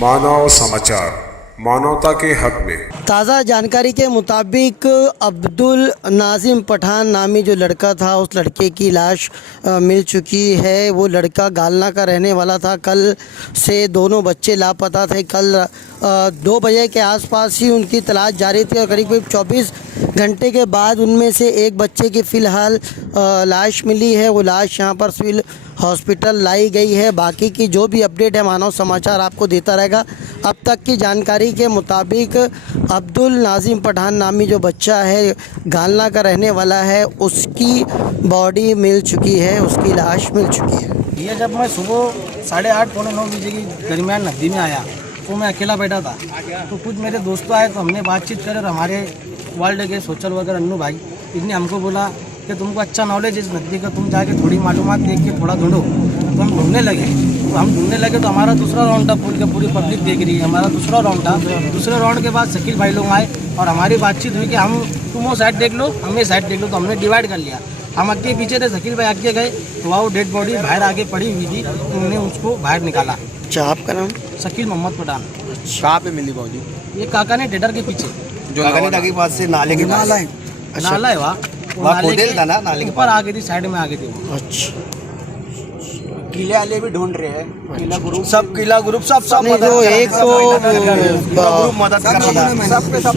मानव समाचार, मानवता के हक में। ताज़ा जानकारी के मुताबिक अब्दुल नाजिम पठान नामी जो लड़का था, उस लड़के की लाश मिल चुकी है। वो लड़का गालना का रहने वाला था। कल से दोनों बच्चे लापता थे। कल 2 बजे के आसपास ही उनकी तलाश जारी थी और करीब 24 घंटे के बाद उनमें से एक बच्चे की फ़िलहाल लाश मिली है। वो लाश यहाँ पर सिविल हॉस्पिटल लाई गई है। बाकी की जो भी अपडेट है मानव समाचार आपको देता रहेगा। अब तक की जानकारी के मुताबिक अब्दुल नाजिम पठान नामी जो बच्चा है, गालना का रहने वाला है, उसकी बॉडी मिल चुकी है, उसकी लाश मिल चुकी है। ये जब मैं सुबह 8:30 पौने 9 बजे के दरमियान नदी में आया तो मैं अकेला बैठा था। तो कुछ मेरे दोस्तों आए तो हमने बातचीत करे और हमारे वर्ल्ड के सोशल वर्कर अन्नू भाई, इसने हमको बोला कि तुमको अच्छा नॉलेज है इस नदी का, तुम जाके थोड़ी मालूमात देख के थोड़ा ढूंढो। तो हम ढूंढने लगे तो हमारा दूसरा राउंड था, पूरी पब्लिक देख रही है। हमारा दूसरा राउंड था। दूसरे राउंड के बाद शकील भाई लोग आए और हमारी बातचीत हुई कि तुम वो साइड देख लो, हम ये साइड देख लो। तो हमने डिवाइड कर लिया। हम आगे पीछे थे, शकील भाई आगे गए तो वहाँ वो डेड बॉडी बाहर आगे पड़ी हुई थी। उन्होंने उसको बाहर निकाला। अच्छा, आपका नाम? शकील मोहम्मद पठान। कहाँ पे मिली बॉडी? ये काका ने डेडर के पीछे जो नाले के पास से नाले के पास नाला है वहाँ होटल था ना, नाले के ऊपर आ गई थी, साइड में आ गई थी वो। अच्छा, किले वाले भी ढूंढ रहे हैं। किला ग्रुप सब नहीं, जो एक तो ग्रुप मदद कर रहा है। सब पे सब